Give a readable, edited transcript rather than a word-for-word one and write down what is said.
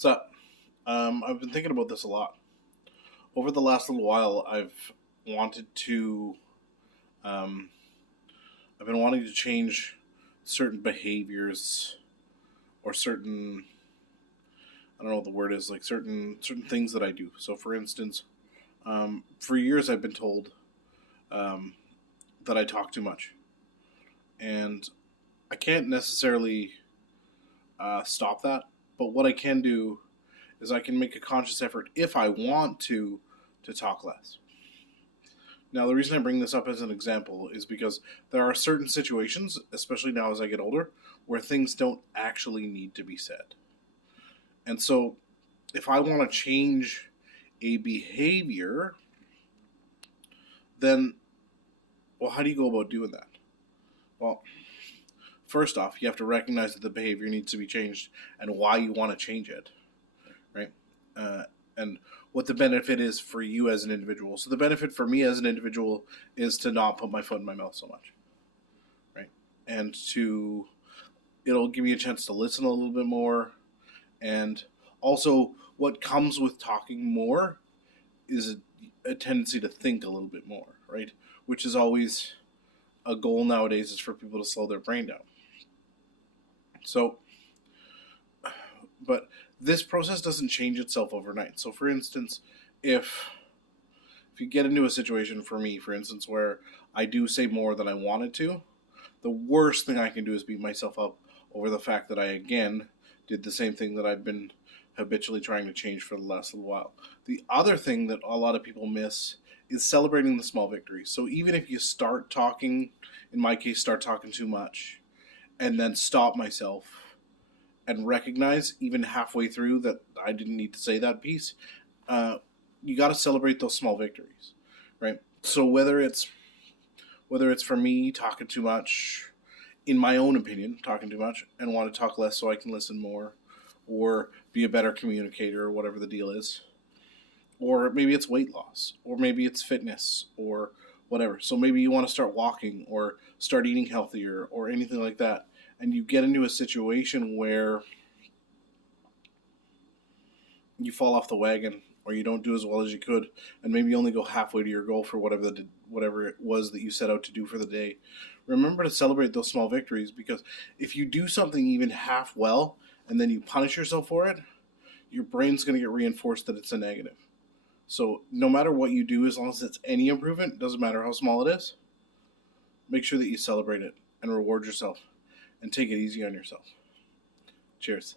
So, I've been thinking about this a lot. Over the last little while, wanted to, um, I've been wanting to change certain behaviors or certain, I don't know what the word is, like certain things that I do. So, for instance, for years I've been told um, that I talk too much, and I can't necessarily stop that. But what I can do is I can make a conscious effort if I want to talk less. Now, the reason I bring this up as an example is because there are certain situations, especially now as I get older, where things don't actually need to be said. And so, if I want to change a behavior, then, well, how do you go about doing that? Well, first off, you have to recognize that the behavior needs to be changed and why you want to change it, right? Uh, and what the benefit is for you as an individual. So, the benefit for me as an individual is to not put my foot in my mouth so much, right? And to it'll give me a chance to listen a little bit more. And also, what comes with talking more is a tendency to think a little bit more, right? Which is always a goal nowadays, is for people to slow their brain down. So, but this process doesn't change itself overnight. So, for instance, if you get into a situation, for me, for instance, where I do say more than I wanted to, the worst thing I can do is beat myself up over the fact that I again did the same thing that I've been habitually trying to change for the last little while. The other thing that a lot of people miss is celebrating the small victories. So even if you start talking, in my case, start talking too much, and then stop myself and recognize even halfway through that I didn't need to say that piece, uh, you got to celebrate those small victories, right? So whether it's for me talking too much, in my own opinion, talking too much, and want to talk less so I can listen more, or be a better communicator, or whatever the deal is. Or maybe it's weight loss, or maybe it's fitness, or whatever. So maybe you want to start walking, or start eating healthier, or anything like that. And you get into a situation where you fall off the wagon, or you don't do as well as you could, and maybe you only go halfway to your goal for whatever it was that you set out to do for the day. Remember to celebrate those small victories, because if you do something even half well and then you punish yourself for it, your brain's going to get reinforced that it's a negative. So no matter what you do, as long as it's any improvement, doesn't matter how small it is, make sure that you celebrate it and reward yourself and take it easy on yourself. Cheers.